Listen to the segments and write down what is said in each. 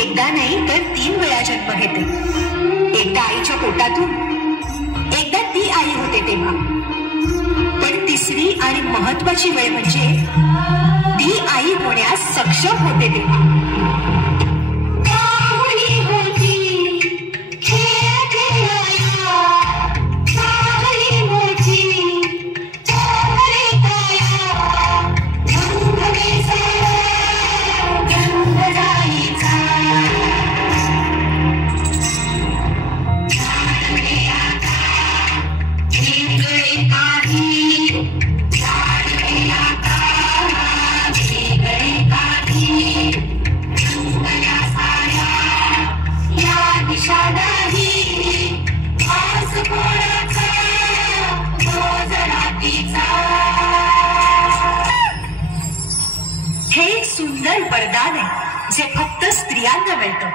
एकदा नाही तर 3 वेळा जन्म घेते. एकदा आईच्या पोटातून, एकदा ती आई होते तेव्हा. पण तिसरी आणि महत्वाची वेळ म्हणजे ती आई होण्यास सक्षम होते तेव्हा. हे एक सुंदर वरदान आहे जे फक्त स्त्रियांना मिळतं.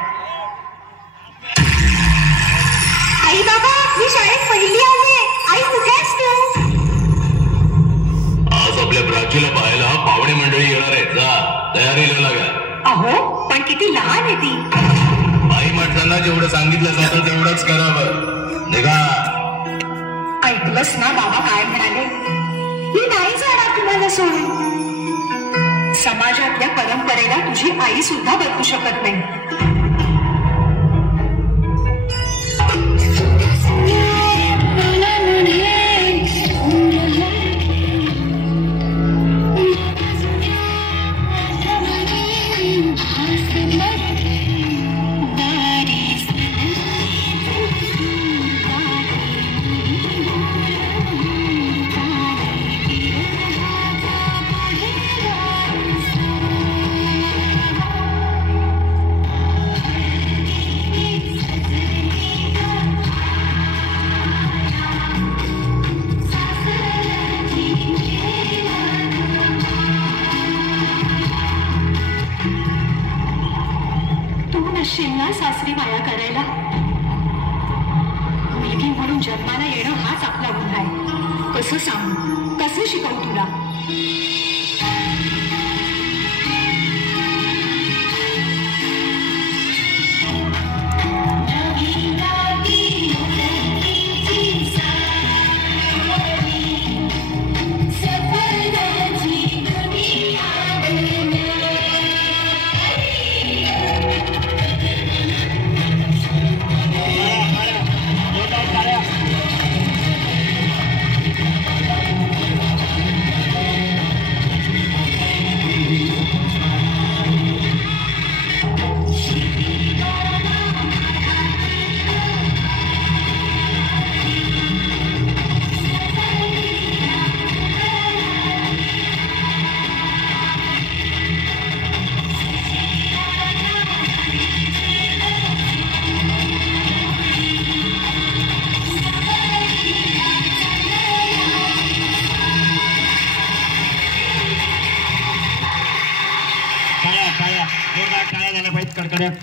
आई बाबा, मी शाळेत पहिली आले. आई कुठे आहेस तू? आज आपल्या प्राचीला पाहायला पाहुणे मंडळी येणार आहेत. जा, तयारीला लागा. अहो, पण किती लहान आहे ती. आई म्हटलं जेवढं सांगितलं जातं तेवढंच करावं. निघा. ऐकलंस ना बाबा काय म्हणाले? मी नाही जाणार तुम्हाला सोडून. समाजातल्या परंपरेला तुझी आई सुद्धा बदलू शकत नाही. शिन्ना सासरी माया करायला. मुलगी म्हणून जन्माला येणं हाच आपला गुन्हा आहे. कसं सांगू, कसं शिकवू तुला? काळ्या जोरदार काळ्या झाल्या पाहिजेत कडकड्यात.